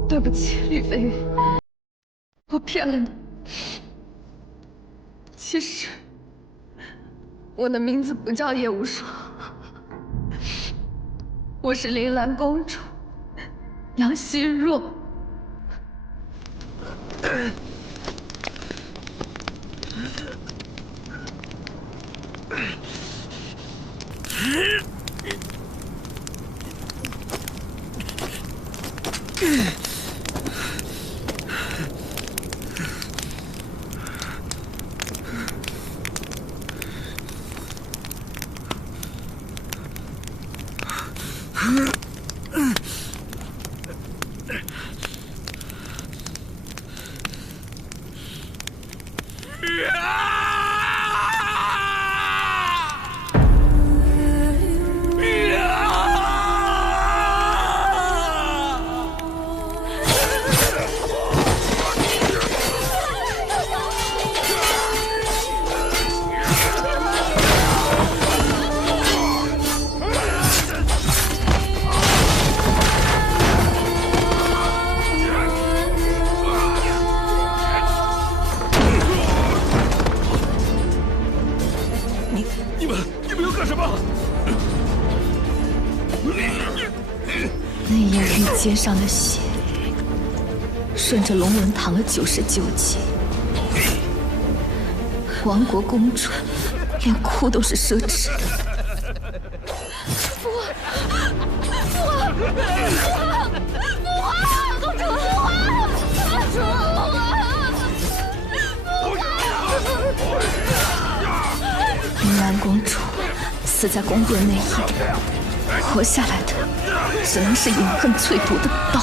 对不起，李飞宇，我骗了你。其实，我的名字不叫叶无双，我是铃兰公主杨希若。你们要干什么？那叶玉肩上的血，顺着龙纹淌了99级。亡国公主连哭都是奢侈的。父皇，公主，铃兰公主死在宫殿内翼，活下来的只能是饮恨淬毒的刀。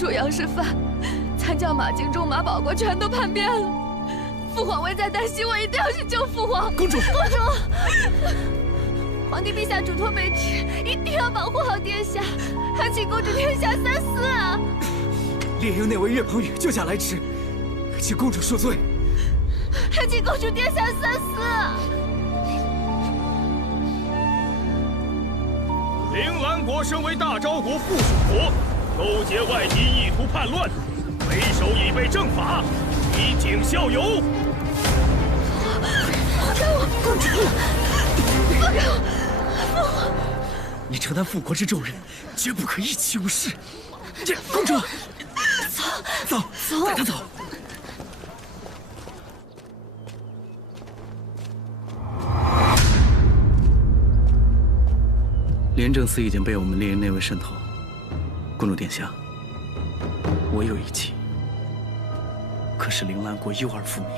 术、杨师范、参将马敬忠、马保国全都叛变了。父皇危在旦夕，我一定要去救父皇。公主，公主，皇帝陛下嘱托卑职，一定要保护好殿下，还请公主殿下三思啊！列营那位岳鹏宇救驾来迟，请公主恕罪。还请公主殿下三思啊！铃兰国身为大昭国附属国，勾结外敌，意图叛乱，为首已被正法，以儆效尤。放开我，公主！放开我！父皇，你承担复国之重任，绝不可意气用事。公主，走，带他走。廉政司已经被我们猎营内卫渗透，公主殿下，我有一计，可使铃兰国忧而复明。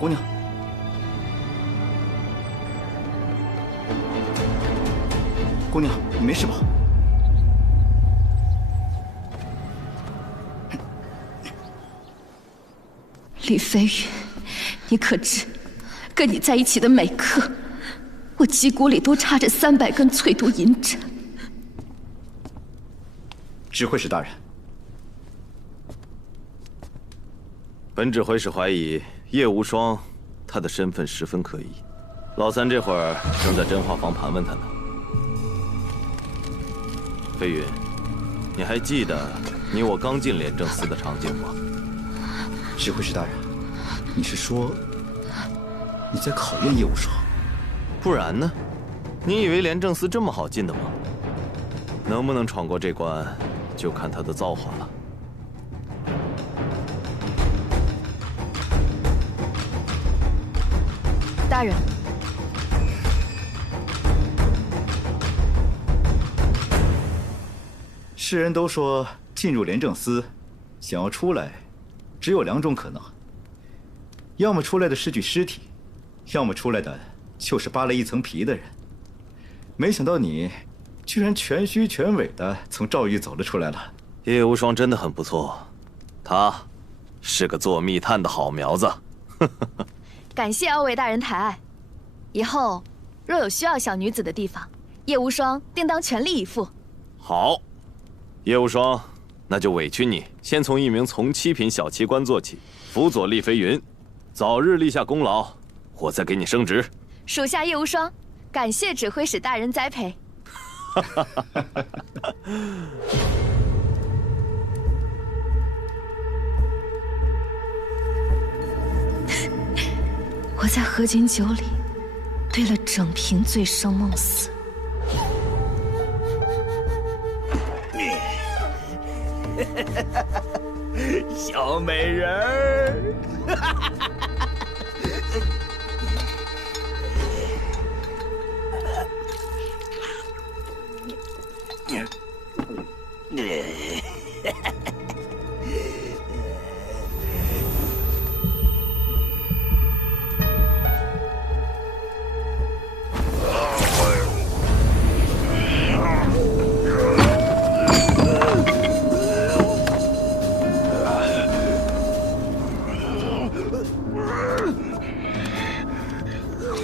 姑娘，姑娘，你没事吧？李飞宇，你可知，跟你在一起的每刻，我脊骨里都插着300根淬毒银针。指挥使大人，本指挥使怀疑叶无双，他的身份十分可疑。老三这会儿正在真话房盘问他呢。飞云，你还记得你我刚进廉政司的场景吗？指挥使大人，你是说你在考验叶无双？不然呢？你以为廉政司这么好进的吗？能不能闯过这关，就看他的造化了。大人，世人都说进入廉政司，想要出来，只有2种可能：要么出来的是具尸体，要么出来的就是扒了一层皮的人。没想到你居然全虚全伪的从赵狱走了出来了。叶无双真的很不错，他是个做密探的好苗子。感谢2位大人抬爱，以后若有需要小女子的地方，叶无双定当全力以赴。好，叶无双，那就委屈你先从一名从7品小旗官做起，辅佐厉飞云，早日立下功劳，我再给你升职。属下叶无双，感谢指挥使大人栽培。我在合卺酒里兑了整瓶醉生梦死。小美人儿。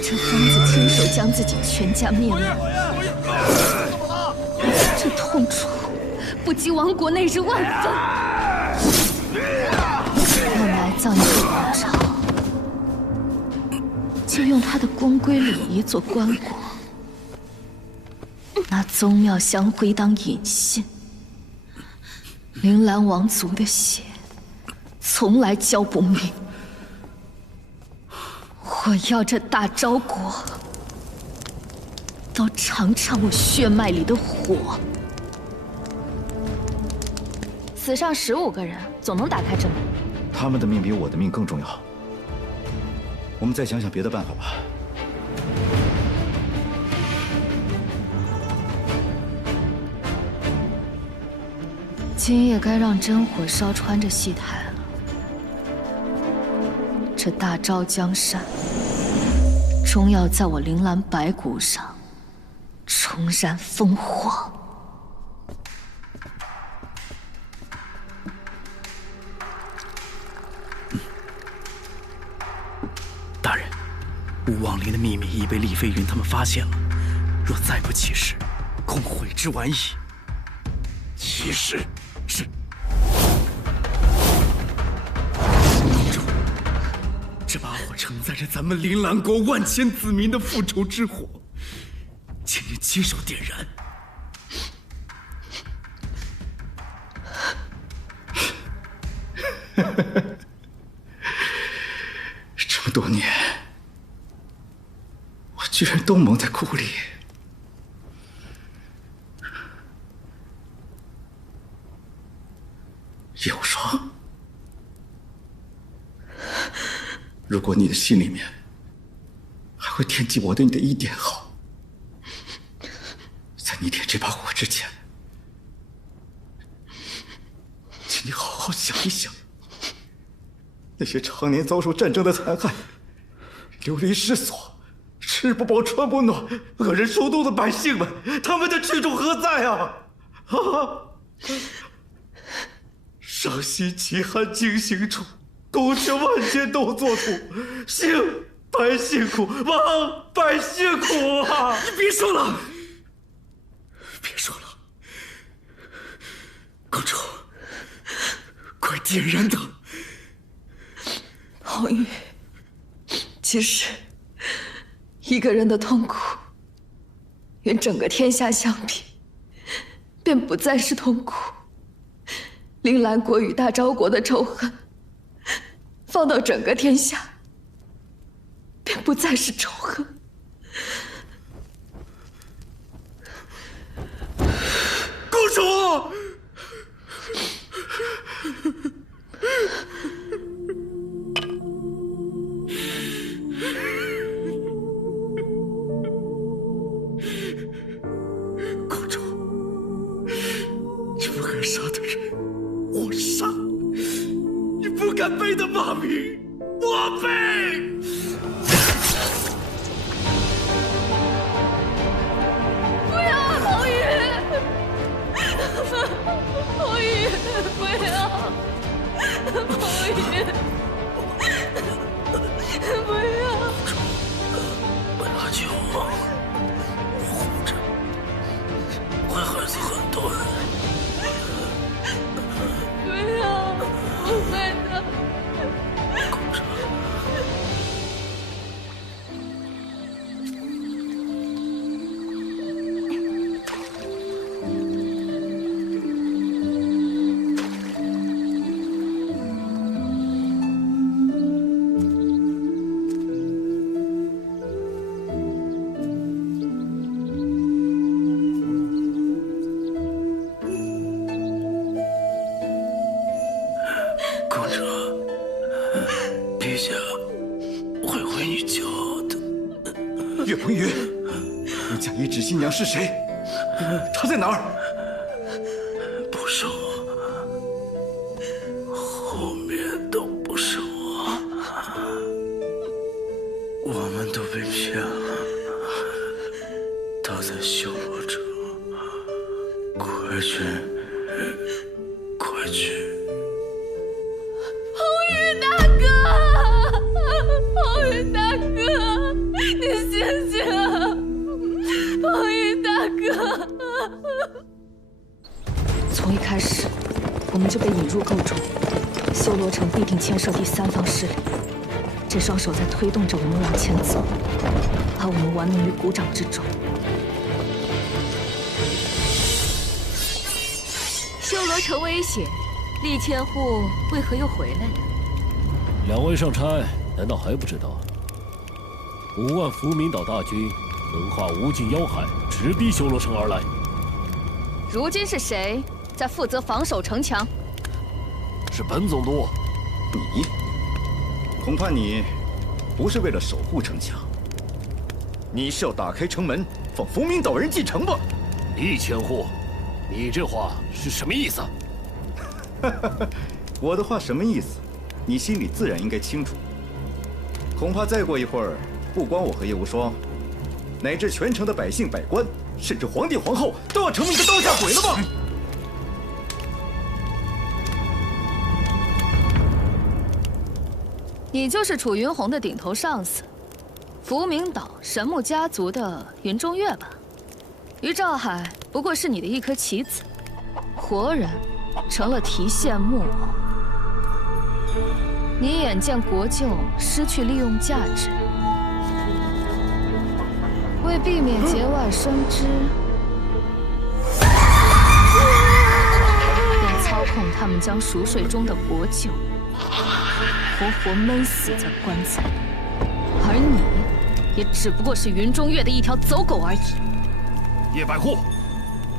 这疯子亲手将自己全家灭门，这痛楚不及亡国那日万分。我埋葬一个王朝，就用他的宫规礼仪做棺椁，拿宗庙香灰当引信。铃兰王族的血，从来浇不灭。我要这大昭国都尝尝我血脉里的火。死上15个人，总能打开这门。他们的命比我的命更重要。我们再想想别的办法吧。今夜该让真火烧穿这戏台了。这大昭江山，终要在我铃兰白骨上重燃烽火。大人，巫王陵的秘密已被厉飞云他们发现了，若再不起事，恐悔之晚矣。起事。是。公主，这把火承载着咱们铃兰国万千子民的复仇之火，请您亲手点燃。这么多年，我居然都蒙在鼓里。叶无双，如果你的心里面还会惦记我对你的一点好，在你点这把火之前，请你好好想一想，那些常年遭受战争的残害、流离失所、吃不饱穿不暖、恶人殊途的百姓们，他们的去处何在啊？上西奇汉经行处，宫阙万千都作土，兴百姓苦，亡百姓苦啊！你别说了，别说了，公主，快点燃它！红玉，其实一个人的痛苦，与整个天下相比，便不再是痛苦。铃兰国与大昭国的仇恨，放到整个天下，便不再是仇恨。公主，公主，你不该杀的人，我杀；你不该背的骂名，我背。不要，红玉！红玉，不要！红玉，不要！不要救我！我活着会害死很多人。不要，不会的。公主。岳鹏云，你假意指新娘是谁？她在哪儿？不是我，后面都不是我，我们都被骗了。他在修罗城，快去，快去！红玉大哥，红玉大哥，你醒醒！红玉大哥。从一开始，我们就被引入构筑，修罗城必定牵涉第三方势力。这双手在推动着我们往前走，把我们玩弄于股掌之中。修罗城危险，厉千户为何又回来了？两位上差，难道还不知道？5万伏明岛大军横化无尽妖海，直逼修罗城而来。如今是谁在负责防守城墙？是本总督。你？恐怕你不是为了守护城墙，你是要打开城门，放伏明岛人进城吧？厉千户，你这话是什么意思？我的话什么意思？你心里自然应该清楚。恐怕再过一会儿，不光我和叶无双，乃至全城的百姓百官，甚至皇帝皇后，都要成为一个刀下鬼了吧？你就是楚云鸿的顶头上司，福明岛神木家族的云中月吧？于兆海不过是你的一颗棋子，活人成了提线木偶。你眼见国舅失去利用价值，为避免节外生枝，便操控他们将熟睡中的国舅活活闷死在棺材里，而你也只不过是云中月的一条走狗而已。叶百户，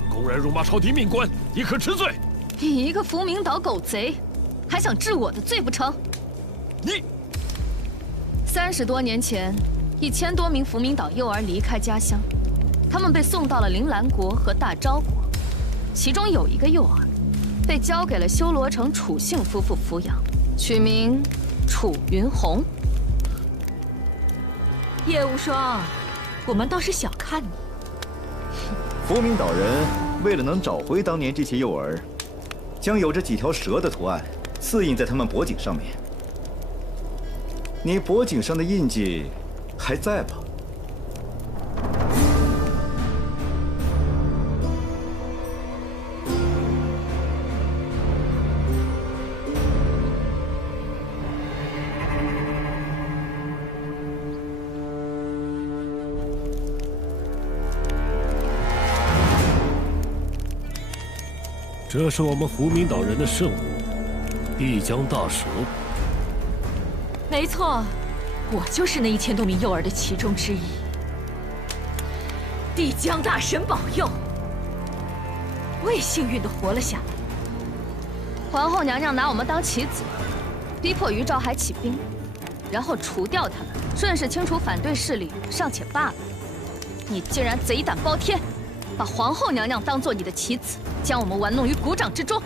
公然辱骂朝廷命官，亦可治罪。你一个福明岛狗贼，还想治我的罪不成？你30多年前，1000多名福明岛幼儿离开家乡，他们被送到了铃兰国和大昭国，其中有一个幼儿被交给了修罗城楚姓夫妇抚养，取名楚云鸿。叶无双，我们倒是小看你。福明岛人为了能找回当年这些幼儿，将有着几条蛇的图案刺印在他们脖颈上面。你脖颈上的印记还在吧？这是我们福明岛人的圣物——帝江大蛇。没错，我就是那1000多名幼儿的其中之一。帝江大神保佑，我也幸运地活了下来。皇后娘娘拿我们当棋子，逼迫于兆海起兵，然后除掉他们，顺势清除反对势力，尚且罢了。你竟然贼胆包天，把皇后娘娘当做你的棋子，将我们玩弄于股掌之中。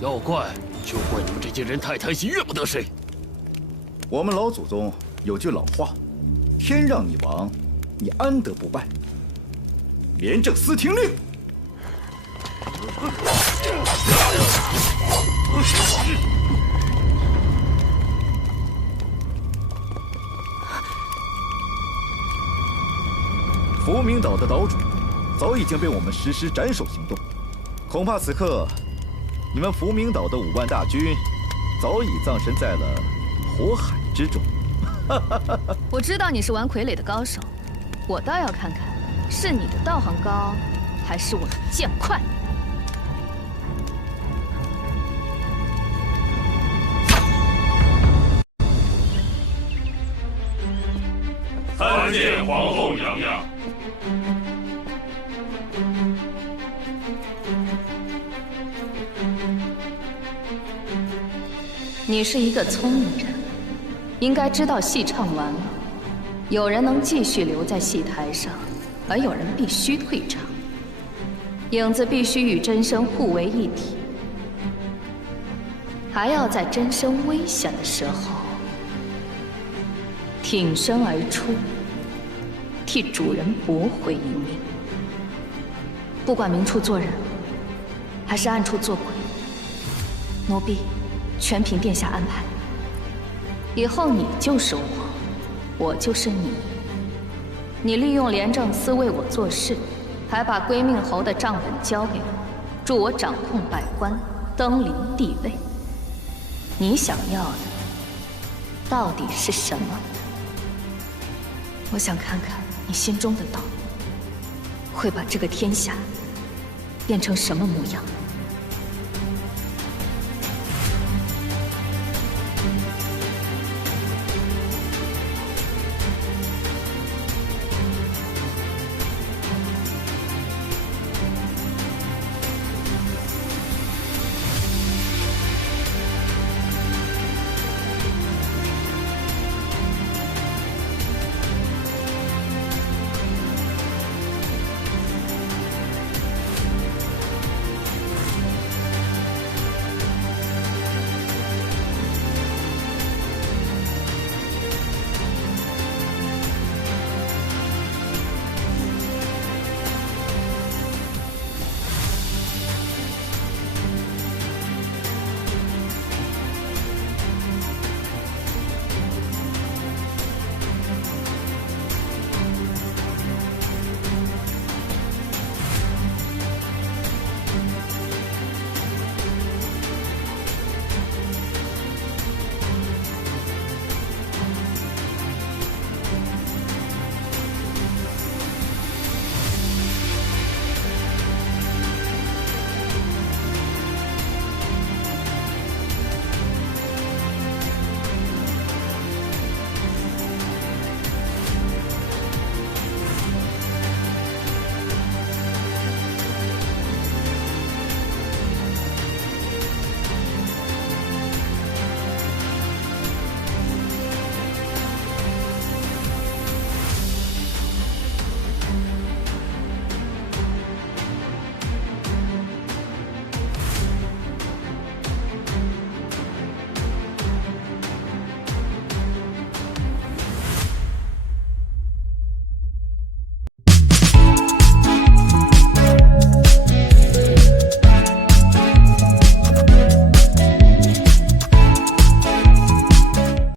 要怪就怪你们这些人太贪心，怨不得谁。我们老祖宗有句老话：“天让你王，你安得不败？”廉政司听令。福明岛的岛主早已经被我们实施斩首行动，恐怕此刻你们福明岛的5万大军早已葬身在了火海之中。我知道你是玩傀儡的高手，我倒要看看是你的道行高，还是我的剑快。参见皇后娘娘。你是一个聪明人，应该知道戏唱完了，有人能继续留在戏台上，而有人必须退场。影子必须与真身互为一体，还要在真身危险的时候挺身而出，替主人驳回一命。不管明处做人，还是暗处做鬼，奴婢全凭殿下安排。以后你就是我，我就是你。你利用廉政司为我做事，还把归命侯的账本交给我，助我掌控百官，登临帝位。你想要的到底是什么？我想看看你心中的道，会把这个天下变成什么模样。